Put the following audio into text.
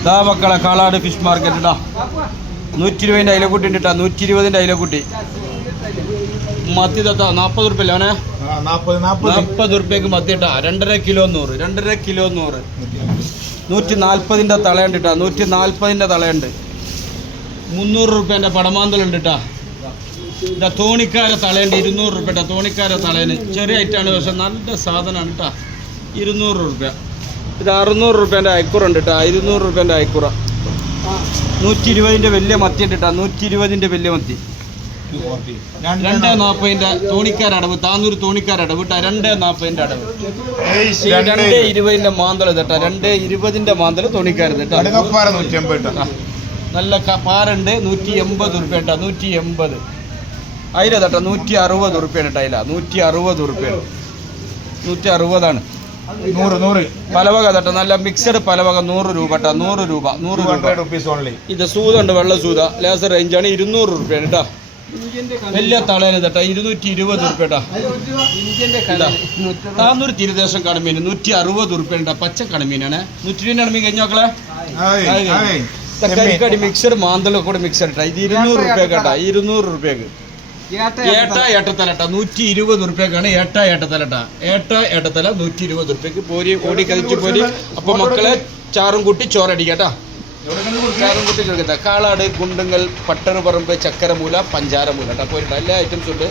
ഇതാ മക്കളെ Kalad fish market ഇട്ടാ 120 അയിലക്കുട്ടി ഉണ്ട് കേട്ടോ 120 അയിലക്കുട്ടി മത്തി തത്താ 40 റുപ്യ അവനെ 40 റുപ്യക്ക് മത്തി ഇട്ടാ 2.5 കിലോ 100 140 തളയുണ്ട് കേട്ടോ 140 തളയുണ്ട് 300 റുപ്യൻ്റെ പടമാന്തലുണ്ട് കേട്ടോ ഇതാ തോണിക്കാര തളയുണ്ട് 200 റുപ്യ തോണിക്കാര തളയന് ചെറിയ ഐറ്റാണ് പക്ഷെ നല്ല സാധനമാണ് കേട്ടോ 200 റുപ്യ ഇത് 600 റുപ്യൻ്റെ അയക്കുറുണ്ട് കേട്ടോ 200 റുപ്യൻ്റെ അയക്കുറ 120 വലിയ മത്തി ഉണ്ട് കേട്ടോ 120 വലിയ മത്തി 240 തോണിക്കാരടവ് താന്നൂർ തോണിക്കാരടവ് കേട്ടോ 240 അടവ് 220 മാന്തള് കേട്ടോ 220 മാന്തള് തോണിക്കാരത് കേട്ടോ നല്ല പാറുണ്ട് 180 റുപ്യ കേട്ടോ 180 അയില കേട്ടോ 160 റുപ്യ കേട്ടോ അയില 160 റുപ്യ 160 പലവക തട്ട നല്ല മിക്സഡ് പലവക 100 രൂപ കേട്ടോ 100 രൂപ ഇത് സൂതുണ്ട് വെള്ള സൂത ലേസർ റേഞ്ചാണ് 200 റുപ്യ കേട്ടോ വലിയ തളേന് തട്ടാ 220 റുപ്യ കേട്ടോ താന്നൂർ തീരദേശം കടമീൻ 160 റുപ്യ കേട്ടോ പച്ച കടമീനാണ് 120 കടമീൻ കഴിഞ്ഞ നോക്കളെ കൈക്കടി മിക്സഡ് മാന്തള കൂടെ മിക്സഡ് കേട്ടോ ഇത് 200 റുപ്യ കേട്ടോ 200 റുപ്യക്ക് ഏട്ടത്തലട്ട 120 റുപ്യക്കാണ് ഏട്ടത്തലട്ട ഏട്ടത്തല 120 റുപ്യക്ക് പോരി ഓടി കതിച്ച് പോരി അപ്പൊ മക്കളെ ചാറും കൂട്ടി ചോറടിക്കട്ടാ ചാറും കൂട്ടി ചോദിക്കട്ടെ കാളാട് ഗുണ്ടുങ്ങൽ പട്ടണപ്പറമ്പ് ചക്കരമൂല പഞ്ചാരമൂല കേട്ടോ പോരിട്ട എല്ലാ ഐറ്റംസും ഉണ്ട്